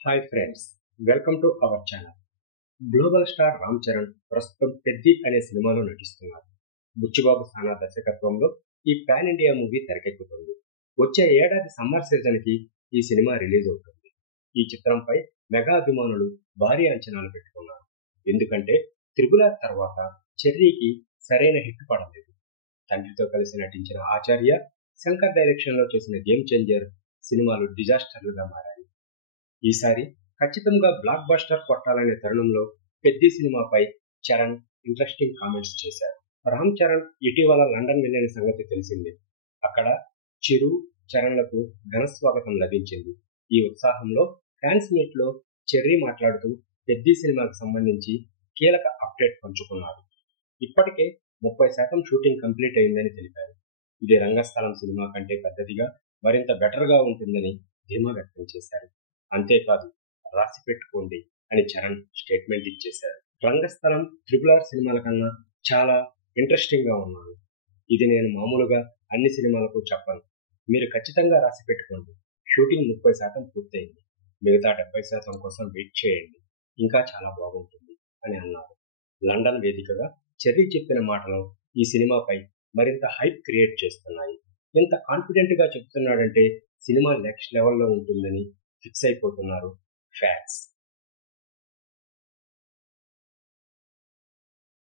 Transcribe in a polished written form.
Hi friends, welcome to our channel. Global star Ram Charan ప్రస్తుతం పెద్ది అనే సినిమాలో నటిస్తున్నారు. బుచ్చిబాబు సానా దర్శకత్వంలో ఈ పాన్ ఇండియా మూవీ తెరకెక్కుతుంది. వచ్చే ఏడాది సమ్మర్ సీజన్ కి ఈ సినిమా రిలీజ్ అవుతుంది. ఈ చిత్రంపై మెగా అభిమానులు భారీ అంచనాలు పెట్టుకున్నారు. ఎందుకంటే త్రిబుల్ ఆర్ తర్వాత చెర్రీకి సరైన హిట్ పడలేదు. తండ్రితో కలిసి నటించిన ఆచార్య, శంకర్ డైరెక్షన్ లో చేసిన గేమ్ చేంజర్ సినిమాలు డిజాస్టర్లుగా మారాయి. ఈసారి ఖచ్చితంగా బ్లాక్ బస్టర్ కొట్టాలనే తరుణంలో పెద్ది సినిమాపై చరణ్ ఇంట్రెస్టింగ్ కామెంట్స్ చేశారు. రామ్ చరణ్ ఇటీవల లండన్ వెళ్ళిన సంగతి తెలిసిందే. అక్కడ చిరు, చరణ్లకు ఘన స్వాగతం లభించింది. ఈ ఉత్సాహంలో ఫ్యాన్స్ మీట్ లో చెర్రీ మాట్లాడుతూ పెద్ది సినిమాకు సంబంధించి కీలక అప్డేట్ పంచుకున్నారు. ఇప్పటికే 30% షూటింగ్ కంప్లీట్ అయిందని తెలిపారు. ఇది రంగస్థలం సినిమా కంటే పెద్దదిగా, మరింత బెటర్గా ఉంటుందని ధీమా వ్యక్తం చేశారు. అంతేకాదు, రాసి పెట్టుకోండి అని చరణ్ స్టేట్మెంట్ ఇచ్చేశారు. రంగస్థలం, త్రిబుల్ ఆర్ సినిమాల కన్నా చాలా ఇంట్రెస్టింగ్ గా ఉన్నాను. ఇది నేను మామూలుగా అన్ని సినిమాలకు చెప్పను. మీరు ఖచ్చితంగా రాసి పెట్టుకోండి. షూటింగ్ 30% పూర్తయింది. మిగతా 70% కోసం వెయిట్ చేయండి. ఇంకా చాలా బాగుంటుంది అని అన్నారు. లండన్ వేదికగా చెర్రీ చెప్పిన మాటలు ఈ సినిమాపై మరింత హైప్ క్రియేట్ చేస్తున్నాయి. ఎంత కాన్ఫిడెంట్ గా చెప్తున్నాడంటే సినిమా నెక్స్ట్ లెవెల్లో ఉంటుందని ఫిక్స్ అయిపోతున్నారు ఫ్యాన్స్.